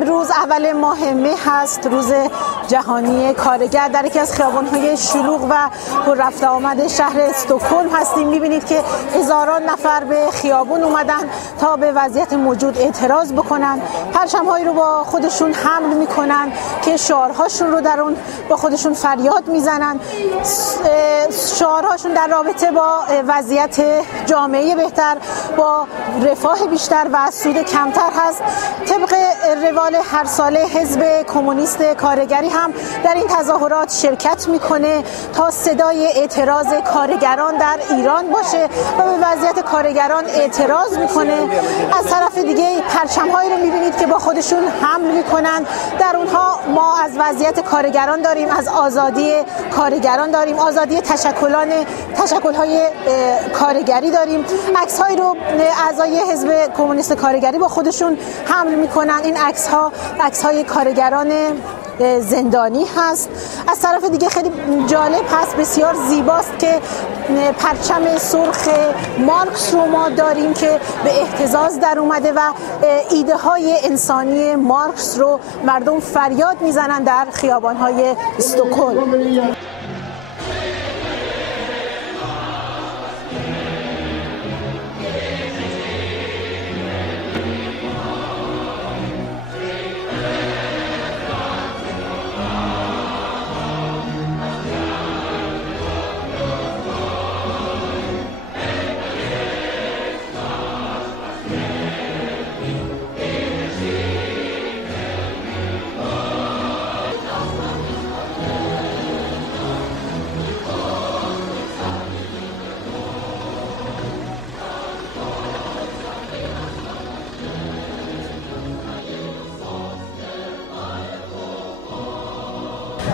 امروز اول ماه مه هست، روز جهانی کارگر. در یکی از خیابان‌های شلوغ و پر رفت آمد شهر استکهلم هستیم. می‌بینید که هزاران نفر به خیابان اومدن تا به وضعیت موجود اعتراض بکنن. پرچم‌هایی رو با خودشون حمل می‌کنن که شعارهاشون رو در اون با خودشون فریاد می‌زنن. شعارهاشون در رابطه با وضعیت جامعه بهتر، با رفاه بیشتر و سود کمتر هست. طبق روال هر ساله حزب کمونیست کارگری هم در این تظاهرات شرکت میکنه تا صدای اعتراض کارگران در ایران باشه و به وضعیت کارگران اعتراض میکنه. از طرف دیگه پرچم‌هایی رو میبینید که با خودشون حمل میکنن. در اونها ما از وضعیت کارگران داریم، از آزادی کارگران داریم، آزادی تشکل‌های کارگری داریم. عکس‌هایی رو اعضای حزب کمونیست کارگری با خودشون حمل میکنن. این عکس‌های کارگران زندانی هست. از طرف دیگه خیلی جالب هست، بسیار زیباست که پرچم سرخ مارکس رو ما داریم که به اهتزاز در اومده و ایده های انسانی مارکس رو مردم فریاد میزنن در خیابان‌های استکهلم.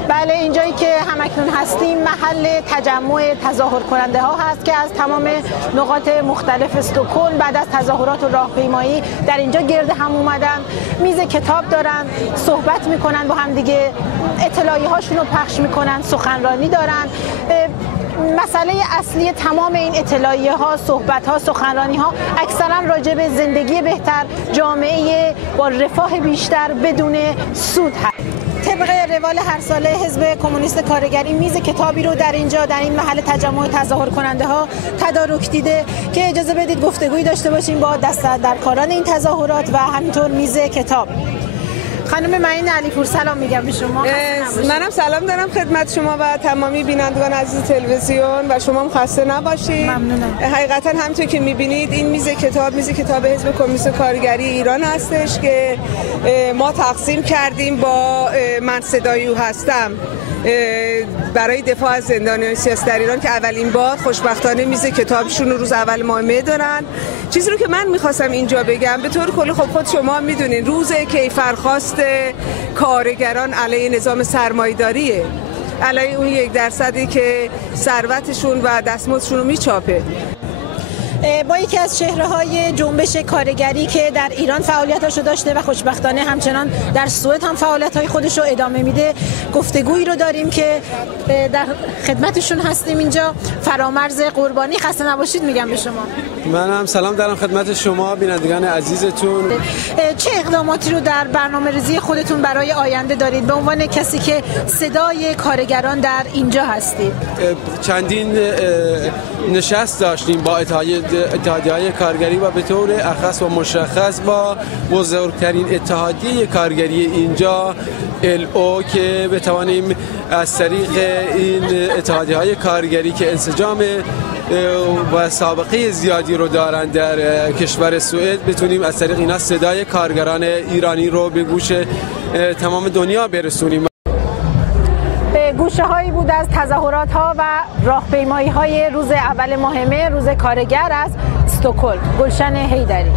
بله، اینجایی که همکنون هستیم محل تجمع تظاهر کننده ها هست که از تمام نقاط مختلف استکهلم بعد از تظاهرات و راهپیمایی در اینجا گرد هم اومدن. میز کتاب دارن، صحبت میکنن با هم دیگه، اطلاعیه هاشون رو پخش میکنن، سخنرانی دارن. مسئله اصلی تمام این اطلاعیه ها، صحبت ها، سخنرانی ها اکثرا راجع به زندگی بهتر، جامعه با رفاه بیشتر بدون سود هست. طبق روال هر ساله حزب کمونیست کارگری میز کتابی رو در اینجا در این محل تجمع تظاهر کننده ها تدارک دیده که اجازه بدید گفتگویی داشته باشیم با دست‌درکاران این تظاهرات و همینطور میز کتاب. خانم معین علیپور، سلام میگم به شما. منم سلام دارم خدمت شما و تمامی بینندگان عزیز تلویزیون و شما هم خسته نباشید. ممنونم. حقیقتا همونطور که میبینید این میز کتاب حزب کمونیست کارگری ایران هستش که ما تقسیم کردیم با من صدایی هستم برای دفاع از زندانیان سیاسی در ایران که اولین بار خوشبختانه میز کتابشون رو روز اول ماه مه دارن. چیزی رو که من میخواستم اینجا بگم به طور کلی، خب خود شما میدونین روز کیفرخواست کارگران علیه نظام سرمایه‌داریه، علیه اون 1% که ثروتشون و دستمزدشون رو میچاپه. با یکی از چهره‌های جنبش کارگری که در ایران فعالیتاشو داشته و خوشبختانه همچنان در سوئد هم فعالیت‌های خودش رو ادامه میده گفتگویی رو داریم که در خدمتشون هستیم اینجا. فرامرز قربانی، خسته نباشید میگم به شما. منم سلام دارم خدمت شما بینندگان عزیزتون. چه اقداماتی رو در برنامه‌ریزی خودتون برای آینده دارید به عنوان کسی که صدای کارگران در اینجا هستید؟ چندین نشست داشتیم با اتحادیه‌های کارگری و به طور اخص و مشخص با بزرگترین اتحادیه کارگری اینجا LO که بتوانیم از طریق این اتحادیه‌های کارگری که انسجام و سابقه زیادی رو دارن در کشور سوئد بتونیم از طریق اینا صدای کارگران ایرانی رو به گوش تمام دنیا برسونیم. گوشه هایی بود از تظاهرات ها و راهپیمایی های روز اول ماه مه، روز کارگر از استکهلم. گلشن حیدری.